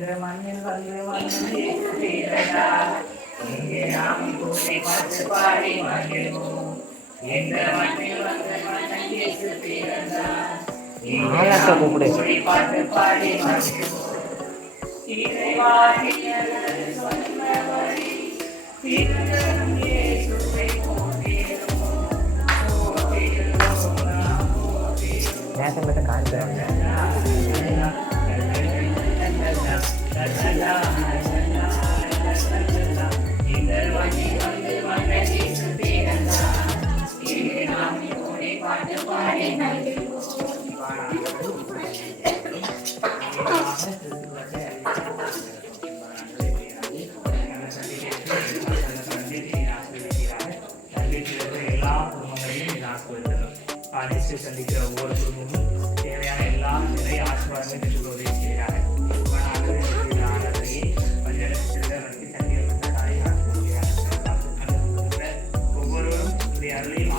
இந்த மண்ணில் வந்து வந்து தீரடா இங்கே நாம் கூடி பாட்டு பாடி மகிழ்வோம் இந்த மண்ணில் வந்து வந்து தீரடா கூடி பாட்டு பாடி மகிழ்வோம் இறைவாகிய சொன்னபடி திருந்தம் இயேசுவை போற்றிடுவோம் போற்றிடுவோம் நாம் போற்றிடுவோம் நேசங்கள்ட்ட காண்கிறாங்க சந்திக்கிற ஒவ்வொரு குடும்பமும் தேவையான எல்லா நிலை ஆசீர்வாதங்களும் பெற்று உதவி செய்கிறார்கள் ஒவ்வொருவரும் அருளையும்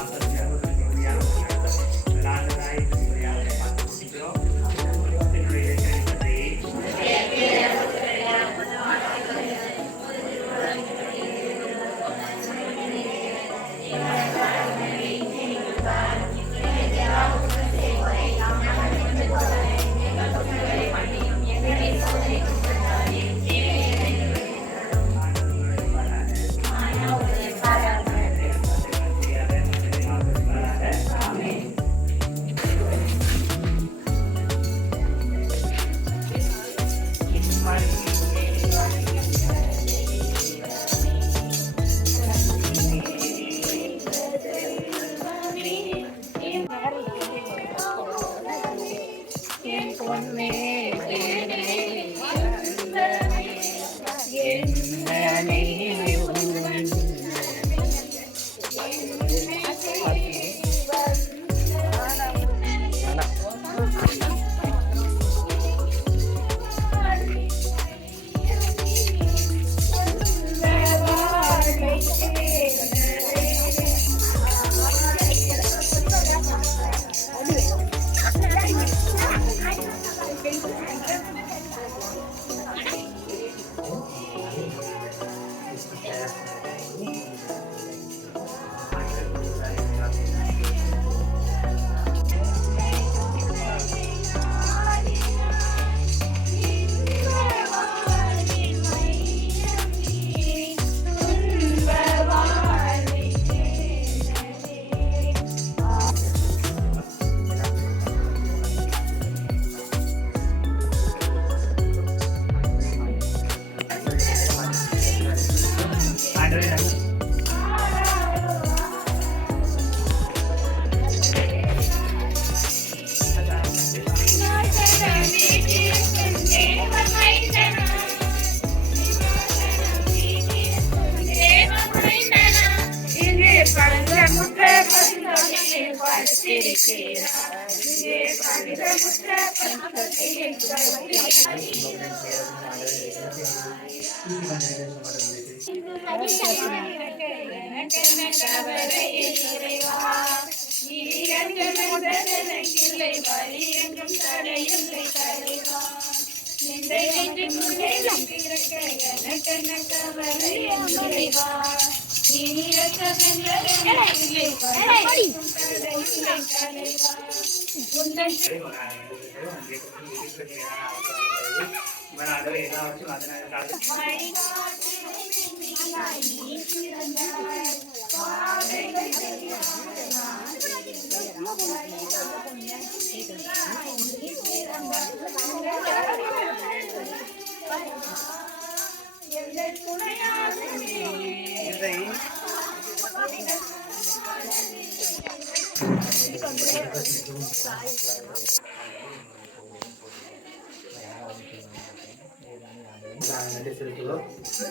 நன்றி செலுத்துவோம்.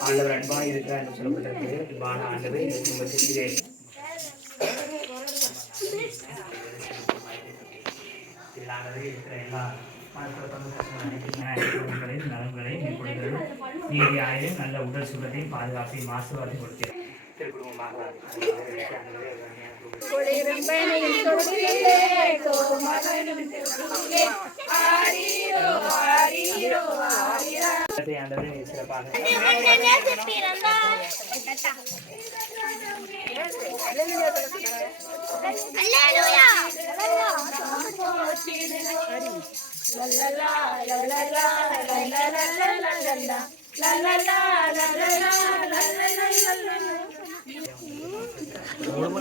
ஆண்டவர் அன்பாக இருக்கிறார் என்று சொல்லப்பட்டிருக்கிறது. அன்பான ஆண்டவர் இந்த குடும்பத்திலே இருக்கிற எல்லா நலன்களையும் மேற்கொள்கிறது. நீதி ஆயுதம் நல்ல உடல் சுகத்தையும் பாதுகாப்பையும் ஆசீர்வாதத்தையும் கொடுக்கிறது. திருக்குடும்பமாக குளிரும் பனியில் தொட்டிலே கோமகனும் தொட்டிலே ஆரீரோ ஆரீரோ ஆரீரோ. ஆண்டவரே சிறப்பாக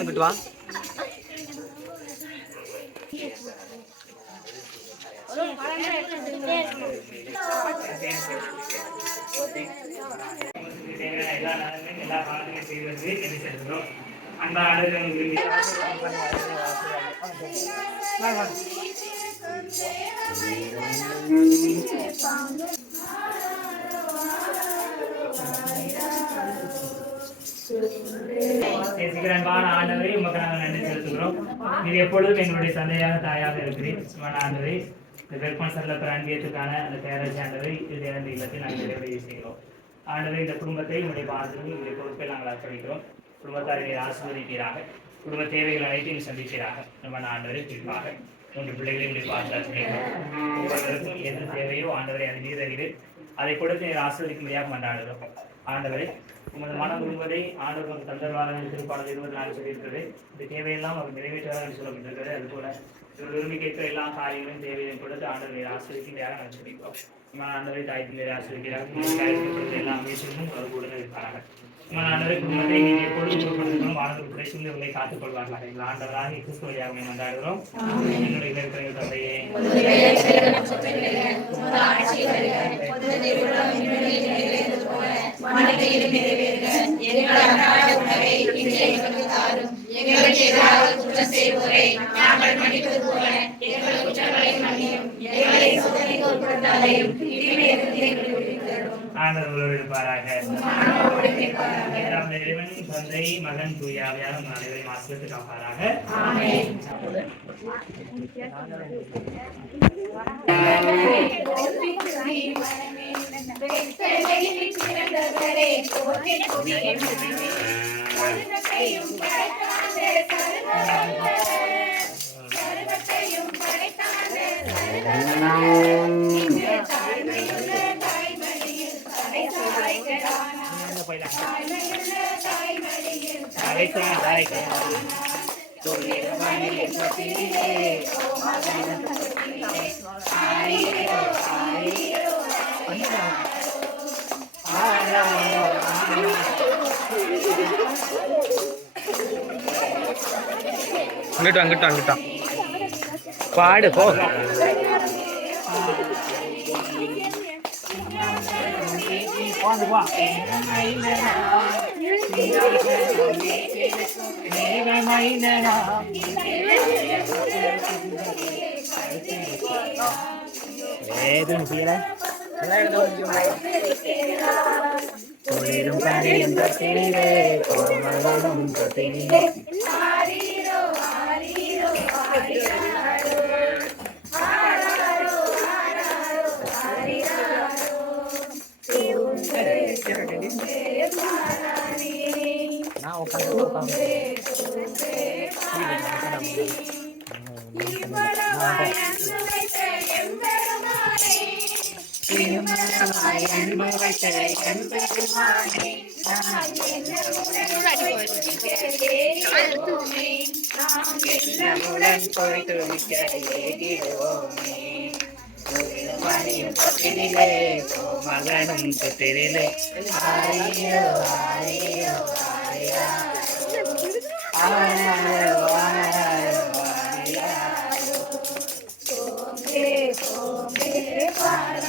கிட்டு வா. எல்லா நாளுமே எல்லா காலத்திலும் செய்வது என்ன செல்கிறோம் அந்த ஆண்டுகள் நேசிக்கிறன்பான ஆண்டவரை உமக்கு நாங்கள் நன்றி செலுத்துகிறோம். நீர் எப்பொழுதும் எங்களுடைய தந்தையாக தாயாக இருக்கிறேன். ஆண்டவரை இந்த கர்ப்பணசல்ல பிராண்டியத்துக்கான அந்த பேரரசு ஆண்டவரை இது இரண்டு இல்லத்தை நாங்கள் நிறைவேறி செய்கிறோம். ஆண்டவரை இந்த குடும்பத்தை உங்களுடைய பாதத்தில் உங்களுடைய பொறுப்பை நாங்கள் அர்ப்பணிக்கிறோம். குடும்பத்தாரை ஆசீர்வதிப்பீராக, குடும்ப தேவைகள் அனைத்தையும் சந்திப்பீராக. நம்ம ஆண்டவரை குறிப்பாக மூன்று பிள்ளைகளை உங்களுடைய பாதத்தில் அர்ப்பணிக்கிறோம். ஒவ்வொருவருக்கும் எது தேவையோ ஆண்டவரை அதை நீரறிவு அதை கொடுத்து நீர் ஆசீர்வதிக்கும்படியாக மன்றாடுகிறோம். ஆண்டவரை உமது மனம் விரும்புவதை ஆண்டவர் தந்தர்வாளர்கள் திருப்பாடல் 24 சொல்லியிருக்கிறது. இந்த தேவையெல்லாம் அவர் நிறைவேற்றுவார் என்று சொல்லப்பட்டிருக்கிறது. அதுபோல இவர் விரும்பி கேட்கிற எல்லா காரியங்களையும் தேவையையும் கொடுத்து ஆண்டவரை ஆசிரியர் நாங்கள் சொல்லிக்கிறோம். ஆண்டவரை தாய்த்திலே ஆசிரியர் எல்லாம் பேசுவதும் அவர் கூட இருப்பார்கள். ஆண்டவரை குடும்பத்தை நீங்கள் எப்பொழுதும் பொருட்படுத்துகிறோம். ஆண்டவர் பிரச்சனைகளை காத்துக் கொள்வார்கள். எங்கள் ஆண்டவராக கிறிஸ்து வழியாக கொண்டாடுகிறோம். என்னுடைய இருக்கிற தந்தையே ஆண்டவர்களோடு இருப்பாராக. தந்தை மகன் தூயாவியாக அனைவரையும் ஆசிரியத்து காப்பாராக. அங்கிட்டான் பாடு போ. மகனும் தொட்டிலே ஆ